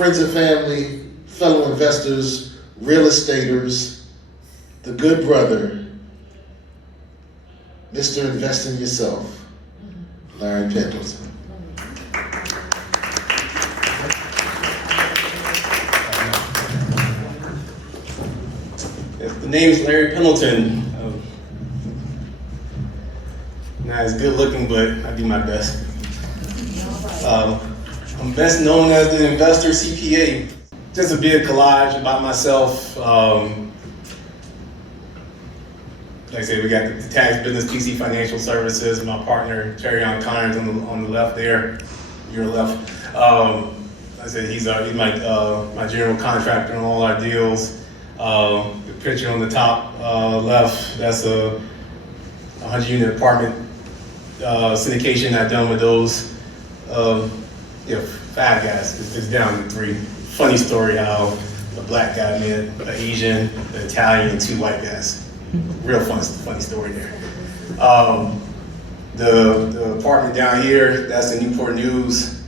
friends and family, fellow investors, real estaters, the good brother, Mr. Invest in Yourself, Larry Pendleton. The name's Larry Pendleton. Not as good looking, but I do my best. I'm best known as the investor CPA. Just a big collage about myself. Like I said, we got the tax business, PC Financial Services. My partner, Terion Connor, is on the left there, your left. Like I said, he's my general contractor on all our deals. The picture on the top left, that's a 100-unit apartment syndication I've done with those. 5 guys, it's down to 3. Funny story how a black guy met an Asian, an Italian, and 2 white guys. Real funny story there. The apartment down here, that's the Newport News.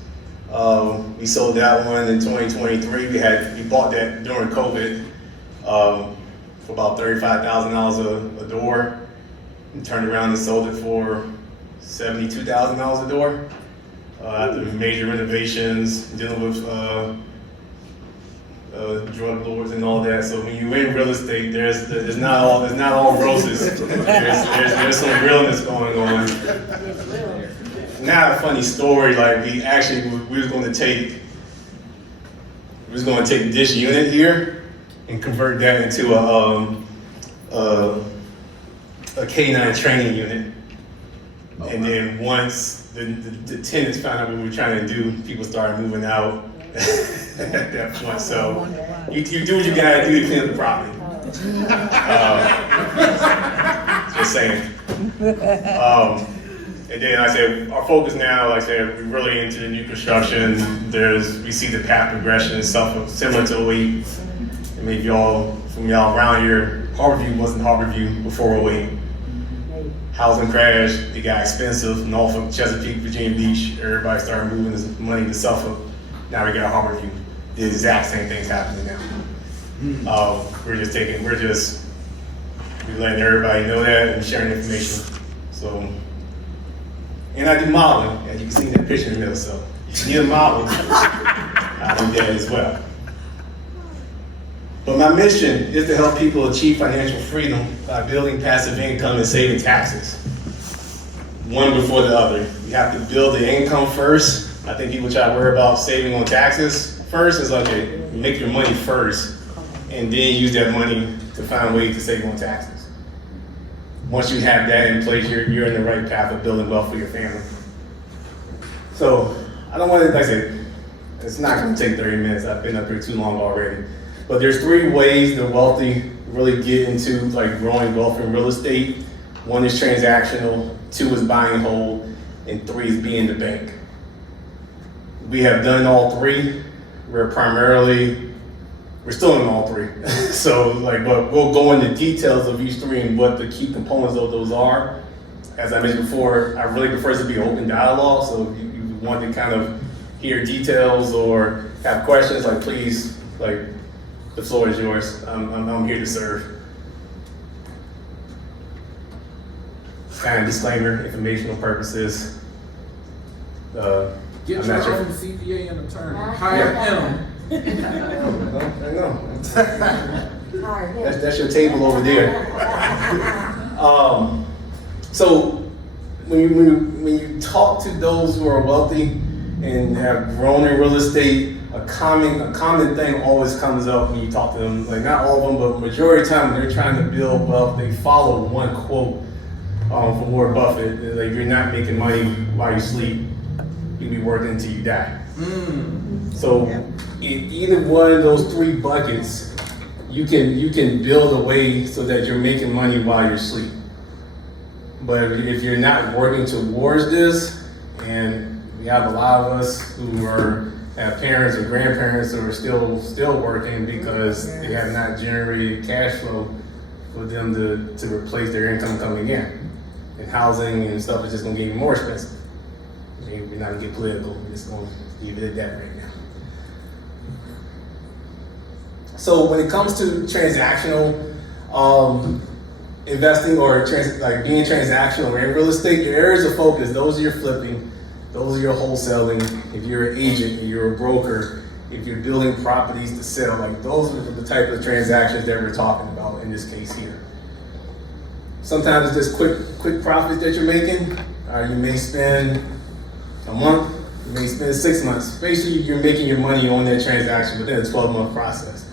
We sold that one in 2023. We bought that during COVID for about $35,000 a door, and turned around and sold it for $72,000 a door. After major renovations, dealing with drug lords and all that. So when you're in real estate, there's not all roses. There's some realness going on. Now a funny story. Like we was going to take this unit here and convert that into a K-9 training unit. And then once the tenants found out what we were trying to do, people started moving out at that point. So you do what you gotta do to clean up the property. Just saying. And then I said, our focus now, like I said, we're really into the new construction. We see the path progression and stuff similar to 08. And maybe from y'all around here, Harborview wasn't Harborview before 08. Housing crash, it got expensive. Norfolk, Chesapeake, Virginia Beach, everybody started moving this money to Suffolk. Now we got Harborview. The exact same thing's happening now. We're letting everybody know that and sharing information. So, and I do modeling, as you can see in that picture in the middle. So, if you need a model, I do that as well. But my mission is to help people achieve financial freedom by building passive income and saving taxes. One before the other. You have to build the income first. I think people try to worry about saving on taxes first. It's okay, make your money first, and then use that money to find ways to save on taxes. Once you have that in place, you're in the right path of building wealth for your family. So I don't want to, like I said, it's not going to take 30 minutes. I've been up here too long already. But there's 3 ways the wealthy really get into like growing wealth in real estate. 1 is transactional, 2 is buy and hold, and 3 is being the bank. We have done all 3. We're still in all 3. So but we'll go into details of each 3 and what the key components of those are. As I mentioned before, I really prefer to be open dialogue. So if you want to kind of hear details or have questions, please, the floor is yours. I'm here to serve. Kind of disclaimer, informational purposes. Get your own CPA and attorney. Hire him. I know. That's your table over there. So when you talk to those who are wealthy and have grown in real estate, a common thing always comes up when you talk to them. Not all of them, but majority of the time when they're trying to build wealth, they follow one quote from Warren Buffett. If you're not making money while you sleep, you'll be working until you die. So in either one of those 3 buckets, you can build a way so that you're making money while you're asleep. But if you're not working towards this, and we have a lot of us who have parents or grandparents who are still working because they have not generated cash flow for them to replace their income coming in. And housing and stuff is just gonna get even more expensive. We're not gonna get political, we're just gonna leave it at that right now. So when it comes to transactional investing or being transactional in real estate, your areas of focus, those are your flipping, those are your wholesaling. If you're an agent, if you're a broker, if you're building properties to sell, like those are the type of transactions that we're talking about in this case here. Sometimes it's just quick profits that you're making. You may spend a month, you may spend 6 months. Basically, you're making your money on that transaction within a 12-month process.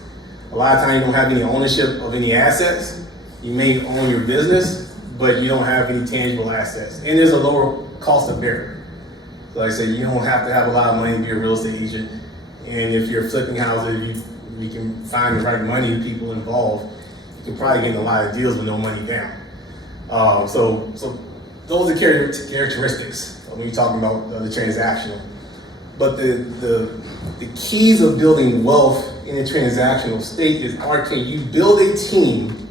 A lot of times you don't have any ownership of any assets. You may own your business, but you don't have any tangible assets. And there's a lower cost of barrier. So like I said, you don't have to have a lot of money to be a real estate agent. And if you're flipping houses, if you can find the right money, people involved, you can probably get in a lot of deals with no money down. So those are characteristics when you're talking about the transactional. But the keys of building wealth in a transactional state is, can you build a team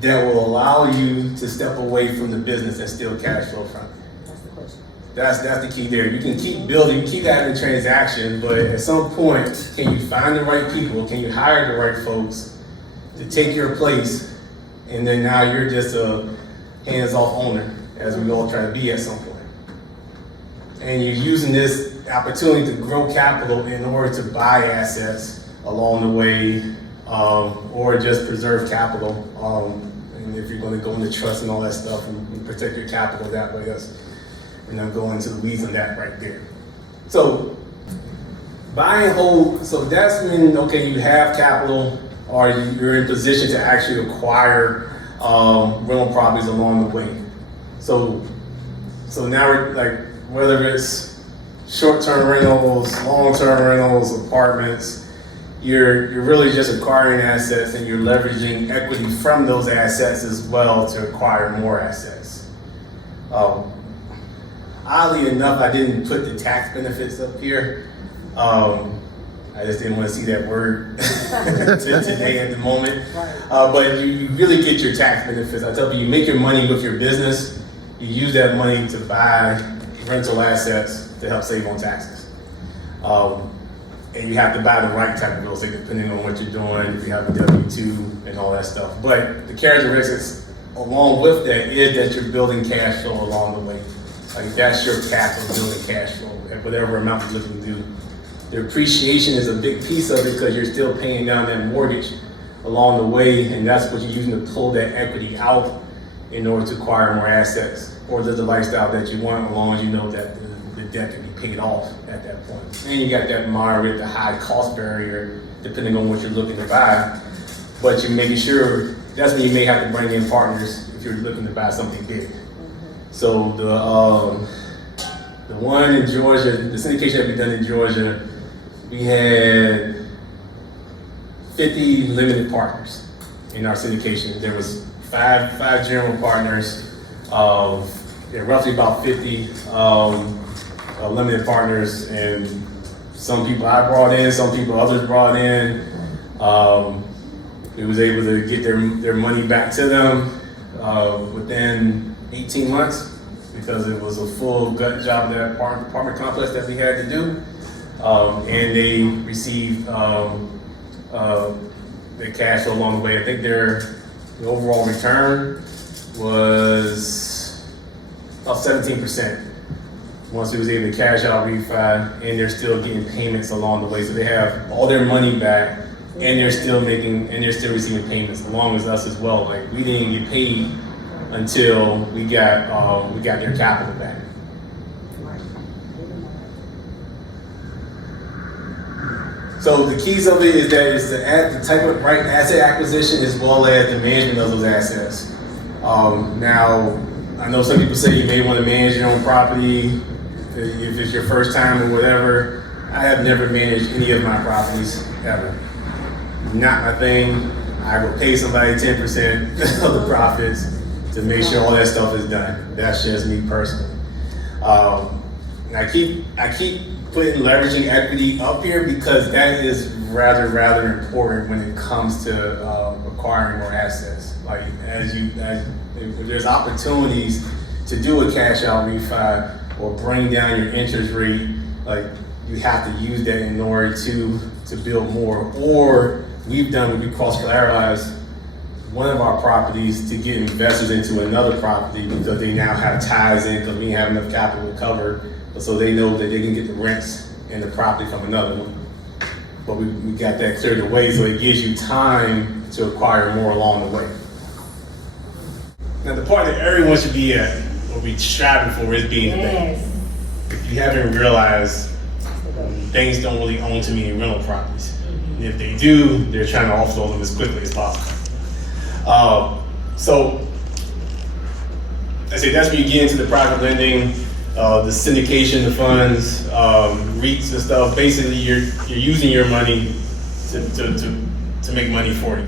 that will allow you to step away from the business and still cash flow from it? That's the question. That's the key there. You can keep building, you keep having a transaction, but at some point, can you find the right people? Can you hire the right folks to take your place? And then now you're just a hands-off owner, as we all try to be at some point. And you're using this opportunity to grow capital in order to buy assets along the way, or just preserve capital. And if you're going to go into trust and all that stuff and protect your capital that way, we're not going into the weeds on that right there. So buy and hold. So that's when, okay, you have capital, or you're in position to actually acquire rental properties along the way. So now we're like, whether it's short-term rentals, long-term rentals, apartments, you're really just acquiring assets, and you're leveraging equity from those assets as well to acquire more assets. Oddly enough, I didn't put the tax benefits up here. I just didn't want to see that word today at the moment. But you really get your tax benefits. I tell people, you make your money with your business. You use that money to buy rental assets to help save on taxes. And you have to buy the right type of real estate depending on what you're doing, if you have a W-2 and all that stuff. But the characteristics along with that is that you're building cash flow along the way. Like that's your capital, building cash flow at whatever amount you're looking to do. The appreciation is a big piece of it because you're still paying down that mortgage along the way, and that's what you're using to pull that equity out in order to acquire more assets or live the lifestyle that you want, as long as you know that the debt can be paid off at that point. And you got that moderate to high cost barrier depending on what you're looking to buy, but you're making sure that's when you may have to bring in partners if you're looking to buy something big. So the one in Georgia, the syndication that we've done in Georgia, we had 50 limited partners in our syndication. There was five general partners. There were roughly about 50 limited partners, and some people I brought in, some people others brought in. We was able to get their money back to them within 18 months because it was a full gut job, that apartment complex that we had to do. And they received the cash flow along the way. I think the overall return was about 17% once we was able to cash out refi, and they're still getting payments along the way. So they have all their money back, and they're still receiving payments along with us as well. Like we didn't get paid until we got their capital back. So the keys of it is that it's the type of right asset acquisition as well as the management of those assets. Now, I know some people say you may want to manage your own property if it's your first time or whatever. I have never managed any of my properties ever. Not my thing. I will pay somebody 10% of the profits to make sure all that stuff is done. That's just me personally. I keep putting leveraging equity up here because that is rather important when it comes to acquiring more assets. Like if there's opportunities to do a cash out refi or bring down your interest rate, like you have to use that in order to to build more, or we cross-collateralize one of our properties to get investors into another property because they now have ties in, because we didn't have enough capital to cover, so they know that they can get the rents and the property from another one. But we got that cleared away, so it gives you time to acquire more along the way. Now the part that everyone should be at, or be striving for, is being the bank. If you haven't realized, banks don't really own too many rental properties. And if they do, they're trying to offload them as quickly as possible. So, I say that's where you get into the private lending, the syndication of funds, REITs and stuff. Basically, you're using your money to make money for you.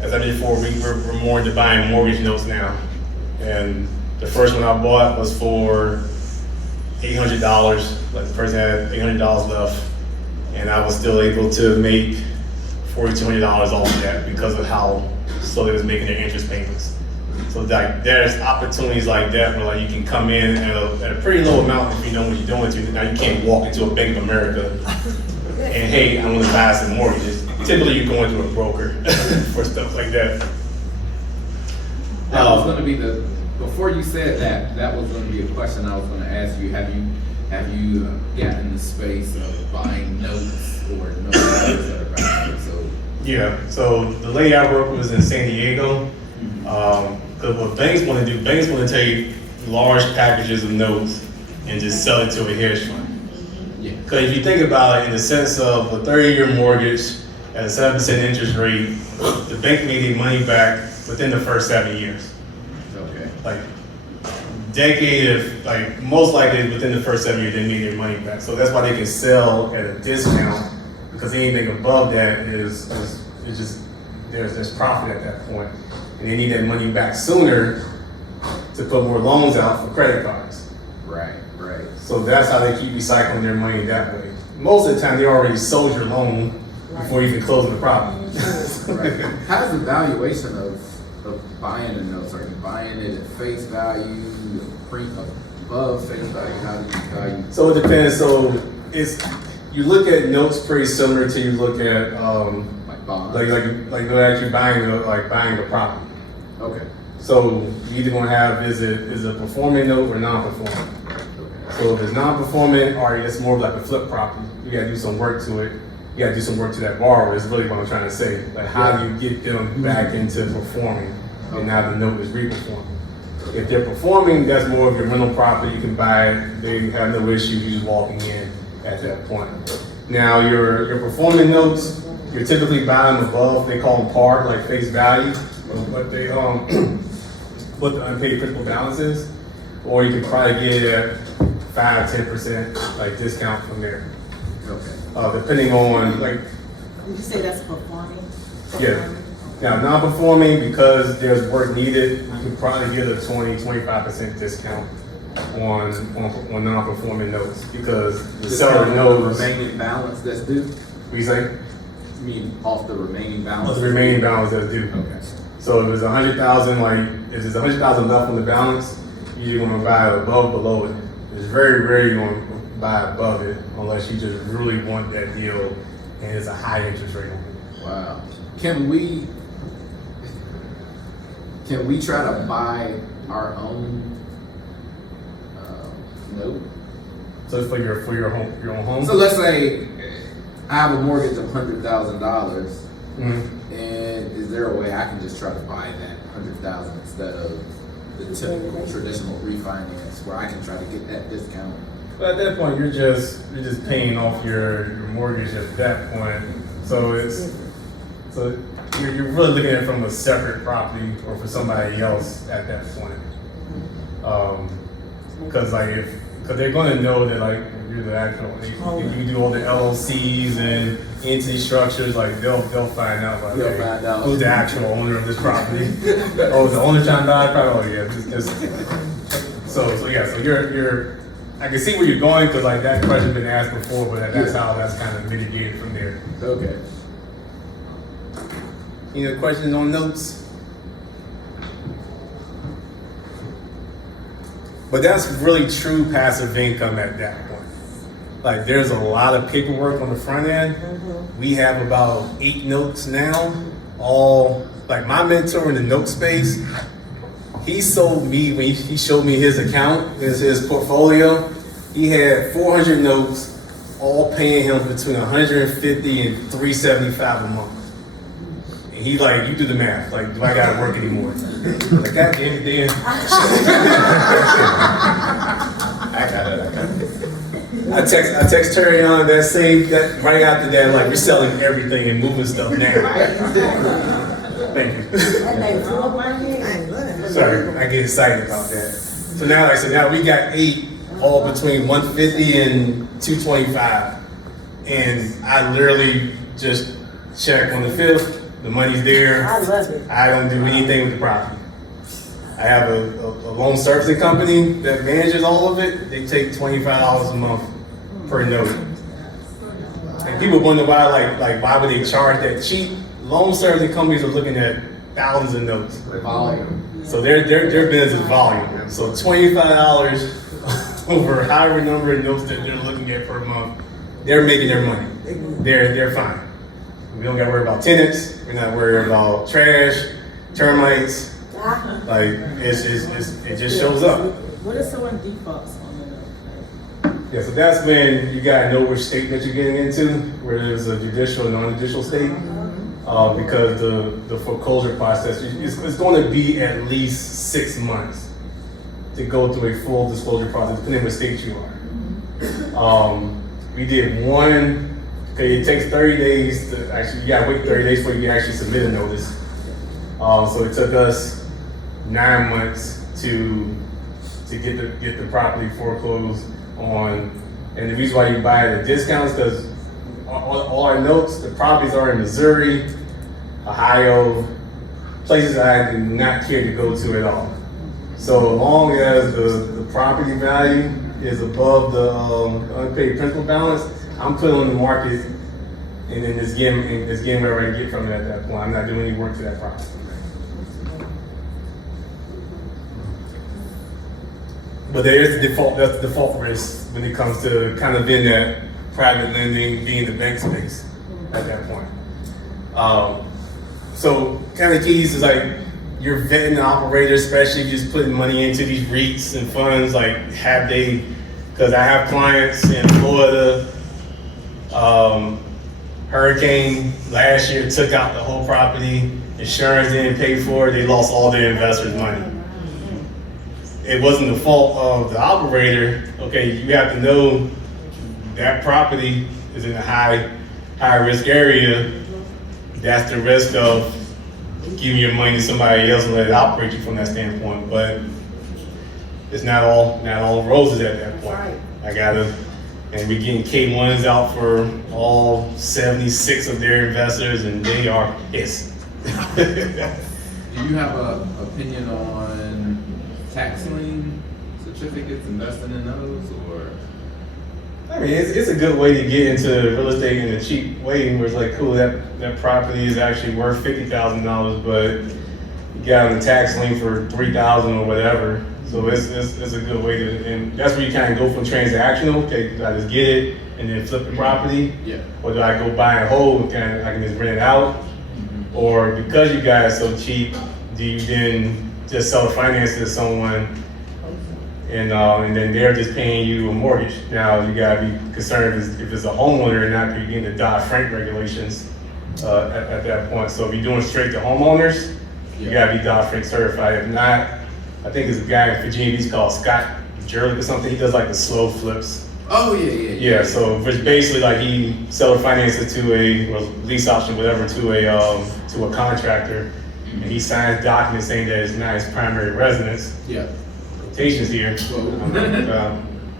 As I did before, we're more into buying mortgage notes now. And the first one I bought was for $800. Like the person had $800 left, and I was still able to make $4,200 off of that because of how slow they was making their interest payments. So like there's opportunities like that where like you can come in at a pretty low amount if you know what you're doing to. Now you can't walk into a Bank of America and hey, I'm gonna buy some mortgages. Typically you're going to a broker for stuff like that. That was gonna be before you said that was gonna be a question I was gonna ask you. Have you gotten in the space of buying notes or notes that are buying? So yeah, so the lady I work with was in San Diego. Because what banks want to do, banks want to take large packages of notes and just sell it to a hedge fund. Yeah. Because if you think about it in the sense of a 30-year mortgage at a 7% interest rate, the bank may get money back within the first 7 years. Okay. Like most likely within the first 7 years they may get money back. So that's why they can sell at a discount, because anything above that is just there's profit at that point. And they need that money back sooner to put more loans out for credit cards. Right. So that's how they keep recycling their money that way. Most of the time, they already sold your loan before you even close the property. Right. How's the valuation of buying a note? Are you buying it at face value, above face value? How do you value? So it depends. So you look at notes pretty similar to you look at Like bonds? like they're actually buying the property. Okay. So you either gonna have is a performing note or non-performing. So if it's non-performing, or it's more like a flip property, you gotta do some work to it. You gotta do some work to that borrower is really what I'm trying to say. Like how do you get them back into performing, and now the note is re-performing. If they're performing, that's more of your rental property. You can buy it. They have no issue you just walking in at that point. Now your performing notes, you're typically buying them above. They call them par, like face value, what they what the unpaid principal balance is, or you can probably get it at 5-10% like discount from there. Okay. Depending on like. Did you say that's performing? Yeah. Now, non-performing, because there's work needed, you can probably get a 20-25% discount on non-performing notes, because the seller knows. The remaining balance that's due? What you say? You mean off the remaining balance? What's the remaining balance that's due? Okay. So if it's 100,000, if there's 100,000 left on the balance, you're gonna buy it above, below it. It's very rare you're gonna buy above it unless you just really want that deal and it's a high interest rate on it. Wow. Can we try to buy our own note? So for your own home. So let's say I have a mortgage of $100,000, Mm-hmm. and is there a way I can just try to buy that $100,000 instead of the typical traditional refinance where I can try to get that discount? But at that point, you're just paying off your mortgage at that point. So you're really looking at it from a separate property or for somebody else at that point. Because they're going to know that like you're the actual. If you do all the LLCs and entity structures, like they'll find out. Like, They'll find out who's the actual owner of this property. Oh, the owner trying to buy it? Oh yeah. So you're. I can see where you're going because like that question's been asked before, but that's how that's kind of mitigated from there. Okay. Any other questions on notes? But that's really true passive income at that point. like there's a lot of paperwork on the front end. We have about 8 notes now, all like my mentor in the note space. He sold me, when he showed me his account, his portfolio, he had 400 notes, all paying him between 150 and 375 a month. And he like, you do the math, like, do I gotta work anymore? Like, God damn it, Dan. I got it. I text Terion that right after that, like, you're selling everything and moving stuff now. Thank you. Sorry, I get excited about that. So now, like I said, now we got 8, all between 150 and 225. And I literally just check on the 5th, the money's there. I love it. I don't do anything with the property. I have a loan servicing company that manages all of it. They take $25 a month per note. And people wonder why, why would they charge that cheap? Loan servicing companies are looking at thousands of notes. Volume. So their business is volume. So $25 over however number of notes that they're looking at per month, they're making their money. They're fine. We don't got to worry about tenants. We're not worried about trash, termites. Like it just shows up. What if someone defaults on the note? Yeah, so that's when you gotta know which state that you're getting into, where there's a judicial and non-judicial state. Because the foreclosure process is going to be at least 6 months to go through a full disclosure process, depending on what state you are. We did one. Okay, it takes 30 days to actually. You gotta wait 30 days before you can actually submit a notice. So it took us 9 months to get the property foreclosed on. And the reason why you buy at a discount is because all our notes, the properties are in Missouri, Ohio, places I do not care to go to at all. So long as the property value is above the unpaid principal balance, I'm putting on the market and then just getting whatever I get from it at that point. I'm not doing any work to that property. But there is that's the default risk when it comes to kind of being that private lending, being the bank space at that point. So kind of keys is like you're vetting the operator, especially if you're just putting money into these REITs and funds, like because I have clients in Florida, hurricane last year took out the whole property, insurance didn't pay for it, they lost all their investors' money. It wasn't the fault of the operator. Okay, you have to know that property is in a high risk area. That's the risk of giving your money to somebody else and let it operate you from that standpoint. But it's not all roses at that point. And we're getting K1s out for all 76 of their investors, and they are pissed. Do you have an opinion on tax lien certificates, investing in those, or? I mean, it's a good way to get into real estate in a cheap way, where it's like, cool, that property is actually worth $50,000, but you got on the tax lien for $3,000 or whatever. So it's a good way to, and that's where you kind of go from transactional. Okay, do I just get it and then flip the property? Yeah. Or do I go buy a whole and I can just rent it out? Mm-hmm. Or because you guys are so cheap, do you then just sell finance to someone and then they're just paying you a mortgage? Now you gotta be concerned if it's a homeowner or not, you're getting the Dodd-Frank regulations at that point. So if you're doing straight to homeowners, you gotta be Dodd-Frank certified. If not, I think there's a guy in Virginia, he's called Scott Jerlick or something. He does like the slow flips. Oh yeah. Yeah, so it's basically like he seller finances to a lease option, whatever, to a contractor. And he signs documents saying that it's not his primary residence. Yeah. Quotations here.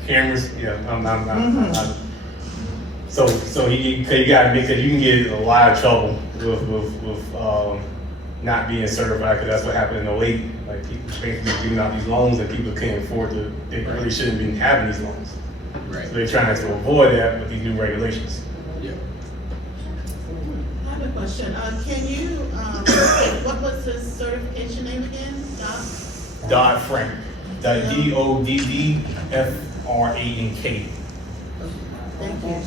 Cameras. Yeah. So you got to make that. You can get a lot of trouble with not being certified, because that's what happened in 08. Like people basically giving out these loans and people can't afford to. They really shouldn't be having these loans. Right. So they're trying to avoid that with these new regulations. Yeah. I have a question. Can you, what was the certification name again? Dodd-Frank. DODDFRANK. Thank you.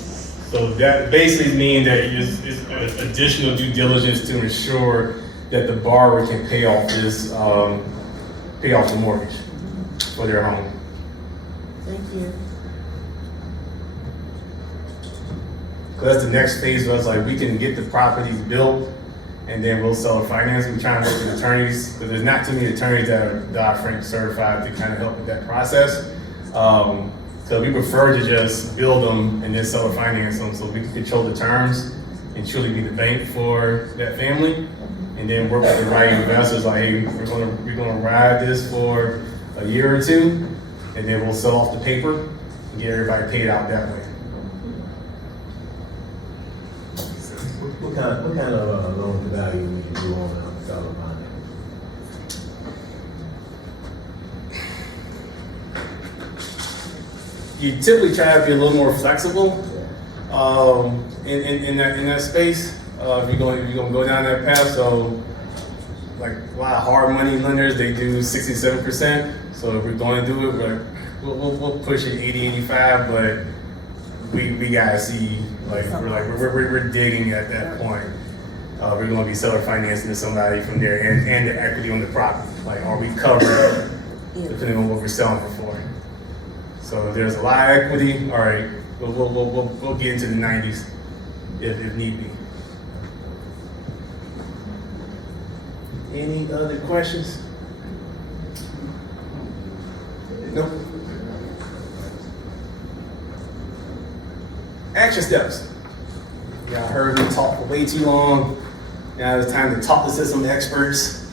So that basically means that it's additional due diligence to ensure that the borrower can pay off the mortgage for their home. Thank you. Because the next phase was like, we can get the properties built and then we'll sell the financing. We're trying to work with attorneys, because there's not too many attorneys that are Dodd-Frank certified to kind of help with that process. So we prefer to just build them and then sell or finance them, so we can control the terms and truly be the bank for that family. And then work with the right investors, like, hey, we're gonna ride this for a year or two, and then we'll sell off the paper and get everybody paid out that way. What kind of loan to value would you do on a dollar bond? You typically try to be a little more flexible in that space. If you're going to go down that path, so like a lot of hard money lenders, they do 67%. So if we're going to do it, we'll push it 80, 85, but we gotta see, like we're digging at that point. We're going to be seller financing to somebody from there, and the equity on the property. Like, are we covered depending on what we're selling it for? So if there's a lot of equity, all right, we'll get into the 90s if need be. Any other questions? No. Action steps. Y'all heard me talk for way too long. Now it's time to talk to some experts.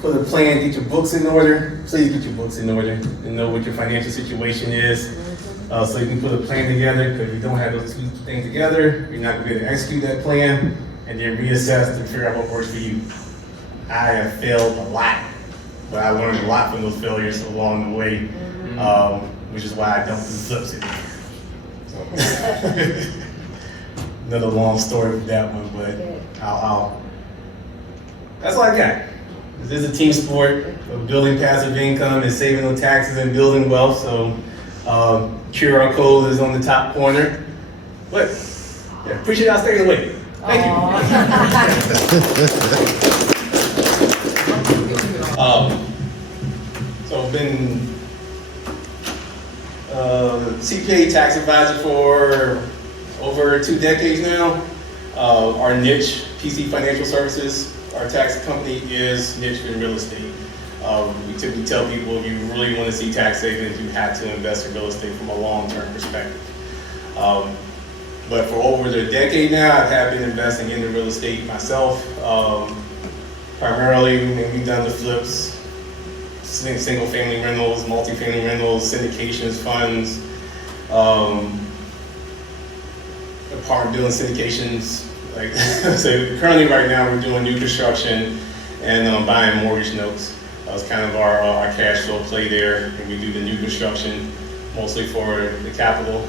Put a plan, get your books in order. Please get your books in order and know what your financial situation is. So you can put a plan together, because if you don't have those two things together, you're not gonna be able to execute that plan and then reassess to figure out what works for you. I have failed a lot, but I learned a lot from those failures along the way, which is why I don't do flips anymore. So. Another long story with that one, but I'll that's all I got. This is a team sport of building passive income and saving on taxes and building wealth. So QR code is on the top corner. But yeah, appreciate y'all staying awake. Thank you. So I've been CPA tax advisor for over 2 decades now. Our niche, PC Financial Services, our tax company is niche in real estate. We typically tell people, if you really want to see tax savings, you have to invest in real estate from a long-term perspective. But for over a decade now, I have been investing in the real estate myself. Primarily, we've done the flips, single-family rentals, multi-family rentals, syndications, funds, apartment building syndications. Like, so currently right now we're doing new construction and buying mortgage notes. That's kind of our cash flow play there. And we do the new construction mostly for the capital,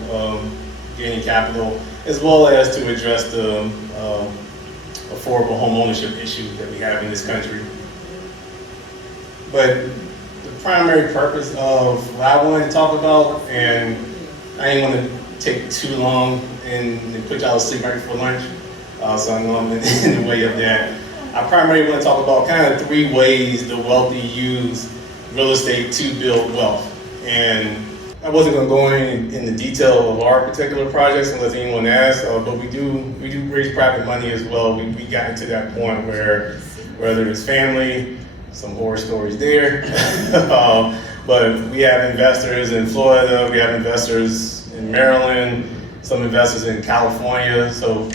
gaining capital, as well as to address the affordable home ownership issue that we have in this country. But the primary purpose of what I wanted to talk about, and I ain't want to take too long and put y'all to sleep right before lunch, so I know I'm in the way of that. I primarily want to talk about kind of 3 ways the wealthy use real estate to build wealth. And I wasn't going to go in the detail of our particular projects unless anyone asks, but we do raise private money as well. We got to that point where, whether it's family, some horror stories there, but we have investors in Florida, we have investors in Maryland, some investors in California. So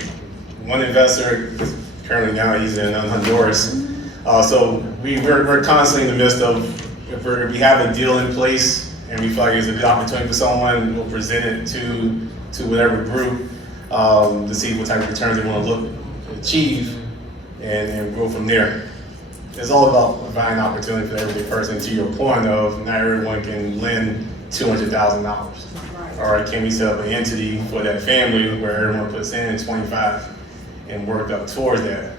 one investor, currently now he's in Honduras. So we're constantly in the midst of, if we have a deal in place and we feel like it's a good opportunity for someone, we'll present it to whatever group to see what type of returns they want to achieve and grow from there. It's all about providing opportunity for the everyday person, to your point of not everyone can lend $200,000. All right, can we set up an entity for that family where everyone puts in 25 and work up towards that?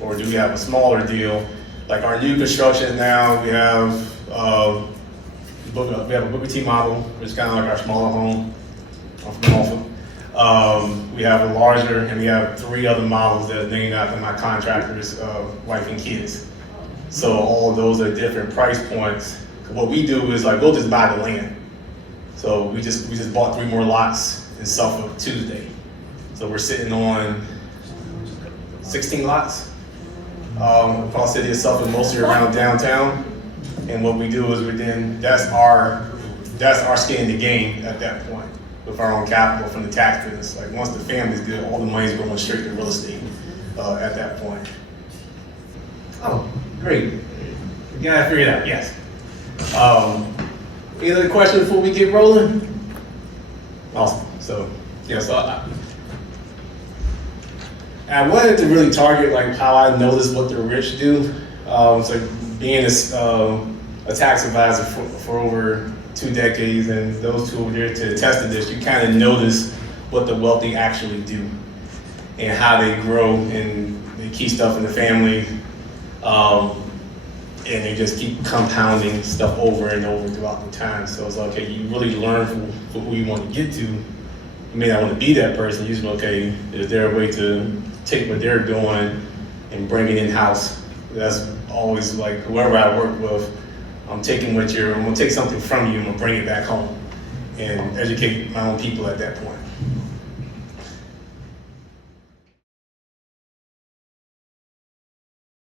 Or do we have a smaller deal? Like our new construction now, we have a Booker T model, which is kind of like our smaller home from Norfolk. We have a larger, and we have 3 other models that are named after my contractor's wife and kids. So all of those are different price points. What we do is like, we'll just buy the land. So we just bought 3 more lots in Suffolk Tuesday. So we're sitting on 16 lots across the city of Suffolk, mostly around downtown. And what we do is that's our skin in the game at that point with our own capital from the tax business. Like once the family's good, all the money's going straight to real estate at that point. Oh, great. We got it figured out, yes. Any other questions before we get rolling? Awesome. So, yeah, I wanted to really target like how I notice what the rich do. So being a tax advisor for over 2 decades, and those 2 over there to attest to this, you kind of notice what the wealthy actually do and how they grow and they keep stuff in the family. And they just keep compounding stuff over and over throughout the time. So it's okay, you really learn for who you want to get to. You may not want to be that person. You just know, okay, is there a way to take what they're doing and bring it in-house? That's always like, whoever I work with, I'm gonna take something from you and I'm gonna bring it back home and educate my own people at that point.